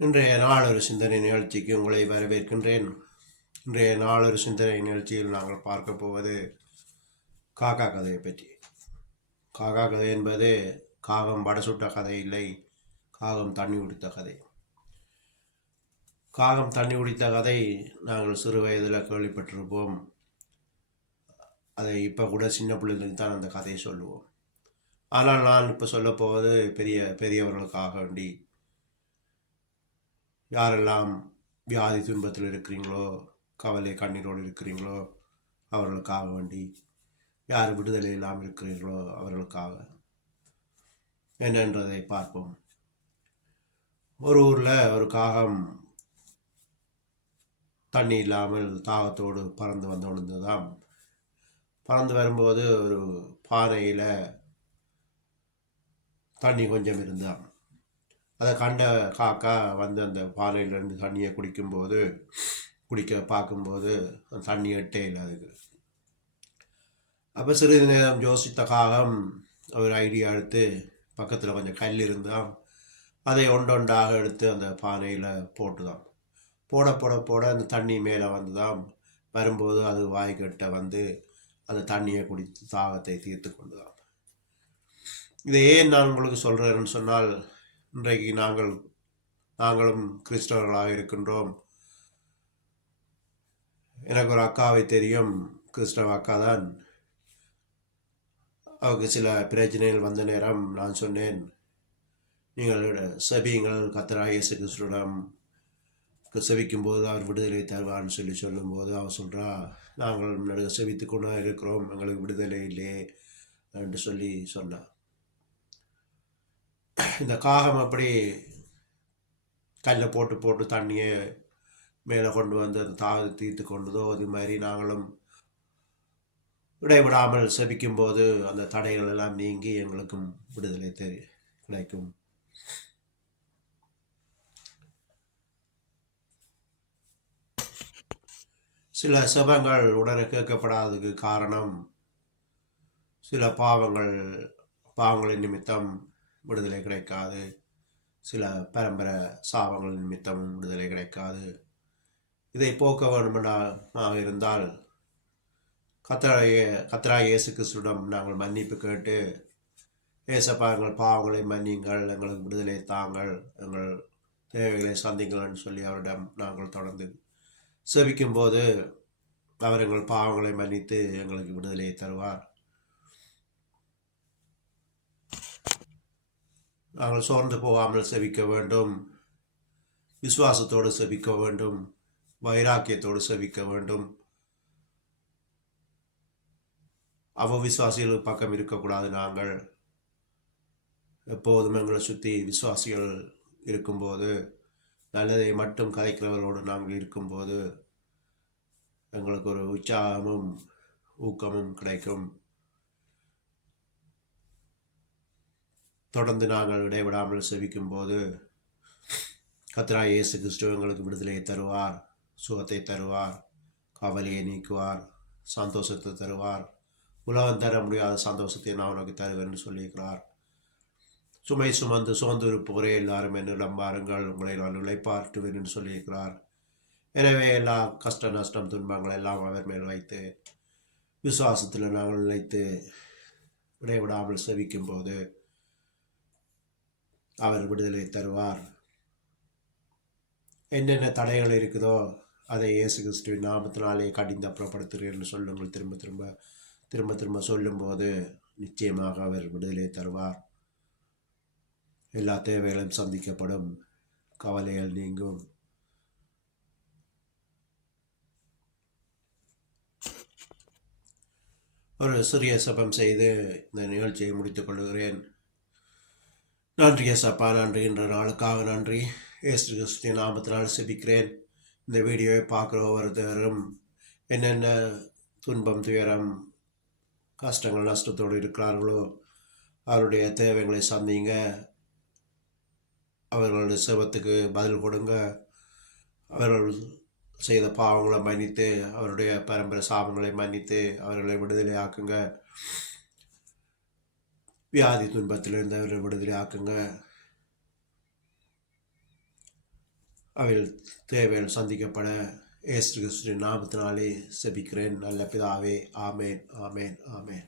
இன்றைய நாளொரு சிந்தனை நிகழ்ச்சிக்கு உங்களை வரவேற்கின்றேன். இன்றைய நாளொரு சிந்தனை நிகழ்ச்சியில் நாங்கள் பார்க்க போவது காக்கா கதையை பற்றி. காக்கா கதை என்பது காகம் படசுட்ட கதை இல்லை, காகம் தண்ணி குடித்த கதை. காகம் தண்ணி குடித்த கதை நாங்கள் சிறு வயதில் கேள்விப்பட்டிருப்போம். அதை இப்போ கூட சின்ன பிள்ளைகளுக்கு தான் அந்த கதையை சொல்லுவோம். ஆனால் நான் இப்போ சொல்ல போவது பெரியவர்களுக்காக வேண்டி. யாரெல்லாம் வியாதி துன்பத்தில் இருக்கிறீங்களோ, கவலை கண்ணீரோடு இருக்கிறீங்களோ அவர்களுக்காக வேண்டி, யார் விடுதலை இல்லாமல் இருக்கிறீர்களோ அவர்களுக்காக என்னன்றதை பார்ப்போம். ஒரு ஊரில் ஒரு காகம் தண்ணி இல்லாமல் தாகத்தோடு பறந்து வந்து விழுந்ததாம். பறந்து வரும்போது ஒரு பானையில் தண்ணி கொஞ்சம் இருந்தாம். அதை கண்ட காக்கா வந்து அந்த பானையிலேருந்து தண்ணியை குடிக்க பார்க்கும்போது அந்த தண்ணி எட்டே இல்லை அதுக்கு. அப்போ சிறிது நேரம் யோசித்த காகம் ஒரு ஐடியா எடுத்து, பக்கத்தில் கொஞ்சம் கல் இருந்தால் அதை ஒன்றொன்றாக எடுத்து அந்த பானையில் போட்டுதான். போட அந்த தண்ணி மேலே வந்துதான். வரும்போது அது வாய்க்கிட்ட வந்து அந்த தண்ணியை குடித்து தாகத்தை தீர்த்து கொண்டுதான். இதை ஏன் நான் உங்களுக்கு சொல்கிறேன்னு சொன்னால், இன்றைக்கு நாங்களும் கிறிஸ்தவர்களாக இருக்கின்றோம். எனக்கு ஒரு அக்காவை தெரியும், கிறிஸ்தவ அக்கா தான். அவருக்கு சில பிரச்சனைகள் வந்த நேரம் நான் சொன்னேன், நீங்கள் செபியுங்கள், கர்த்தராகிய இயேசு கிறிஸ்துவிடம் செபிக்கும் போது அவர் விடுதலை தருவான்னு சொல்லும்போது அவர் சொல்கிறா, நாங்கள் செபித்து கொண்டு இருக்கிறோம், எங்களுக்கு விடுதலை இல்லையே என்று சொன்னார். இந்த காகம் அப்படி கல்லை போட்டு தண்ணியை மேலே கொண்டு வந்து அந்த தாகத்தை தீர்த்து கொண்டதோ, அது மாதிரி நாங்களும் இடைவிடாமல் செபிக்கும் போது அந்த தடைகள் எல்லாம் நீங்கி எங்களுக்கும் விடுதலை கிடைக்கும். சில செபங்கள் உடனே கேட்கப்படாததுக்கு காரணம், சில பாவங்களின் நிமித்தம் விடுதலை கிடைக்காது, சில பரம்பரை சாபங்கள் நிமித்தம் விடுதலை கிடைக்காது. இதை போக்க வேண்டுமென்றாக இருந்தால் கர்த்தராகிய இயேசு கிறிஸ்துவிடம் நாங்கள் மன்னிப்பு கேட்டு, ஏசப்பா எங்கள் பாவங்களை மன்னிங்கள், எங்களுக்கு விடுதலை தாங்கள், எங்கள் தேவைகளை சந்திங்கள்னு சொல்லி அவரிடம் நாங்கள் தொடர்ந்து செபிக்கும் போது அவர் எங்கள் பாவங்களை மன்னித்து எங்களுக்கு விடுதலையை தருவார். நாங்கள் சோர்ந்து போகாமல் செபிக்க வேண்டும், விசுவாசத்தோடு செபிக்க வேண்டும், வைராக்கியத்தோடு செபிக்க வேண்டும். விசுவாசிகள் பக்கம் இருக்கக்கூடாது. நாங்கள் எப்போதும் எங்களை சுற்றி விசுவாசிகள் இருக்கும்போது, நல்லதை மட்டும் கதைக்கிறவர்களோடு நாங்கள் இருக்கும்போது எங்களுக்கு ஒரு உற்சாகமும் ஊக்கமும் கிடைக்கும். தொடர்ந்து நாங்கள் இடைவிடாமல் செபிக்கும் போது கர்த்தராகிய இயேசு கிறிஸ்து எங்களுக்கு விடுதலையை தருவார், சுகத்தை தருவார், கவலையை நீக்குவார், சந்தோஷத்தை தருவார். உலகம் தர முடியாத சந்தோஷத்தை நான் உனக்கு தருவேன் என்று சொல்லியிருக்கிறார். சுமை சுமந்து சோர்ந்து இருப்போரே எல்லாரும் என்னிடம் பாருங்கள், உங்களை நான் இளைப்பாற்றுவேன் என்று சொல்லியிருக்கிறார். எனவே எல்லா கஷ்ட நஷ்டம் துன்பங்கள் எல்லாம் அவர் மேல் வைத்து விசுவாசத்தில் நாங்கள் நிலைத்து இடைவிடாமல் செபிக்கும் போது அவர் விடுதலை தருவார். என்னென்ன தடைகள் இருக்குதோ அதை இயேசு கிறிஸ்துவின் நாமத்தினாலே கடிந்து அப்புறப்படுத்துகிறேன் என்று சொல்லுங்கள். திரும்ப திரும்ப சொல்லும்போது நிச்சயமாக அவர் விடுதலை தருவார். எல்லா தேவைகளும் சந்திக்கப்படும், கவலைகள் நீங்கும். ஒரு சிறிய சபம் செய்து இந்த நிகழ்ச்சியை முடித்துக் கொள்கிறேன். நன்றி ஏசப்பா, நன்றி, என்ற நாளுக்காக நன்றி. இயேசு கிறிஸ்துவின் நாமத்தினால் செபிக்கிறேன். இந்த வீடியோவை பார்க்குற ஒவ்வொருத்தரும் என்னென்ன துன்பம், துயரம், கஷ்டங்கள், நஷ்டத்தோடு இருக்கிறார்களோ அவருடைய தேவைகளை சந்திங்க. அவர்களுடைய செபத்துக்கு பதில் கொடுங்க. அவர்கள் செய்த பாவங்களை மன்னித்து, அவருடைய பரம்பரை சாபங்களை மன்னித்து அவர்களை விடுதலை ஆக்குங்க. வியாதி துன்பத்திலிருந்து அவரை விடுதலை ஆக்குங்க. அவைகள் தேவைகள் சந்திக்கப்பட இயேசு கிறிஸ்துவின் நாமத்தினாலே செபிக்கிறேன் நல்ல பிதாவே. ஆமேன், ஆமேன், ஆமேன்.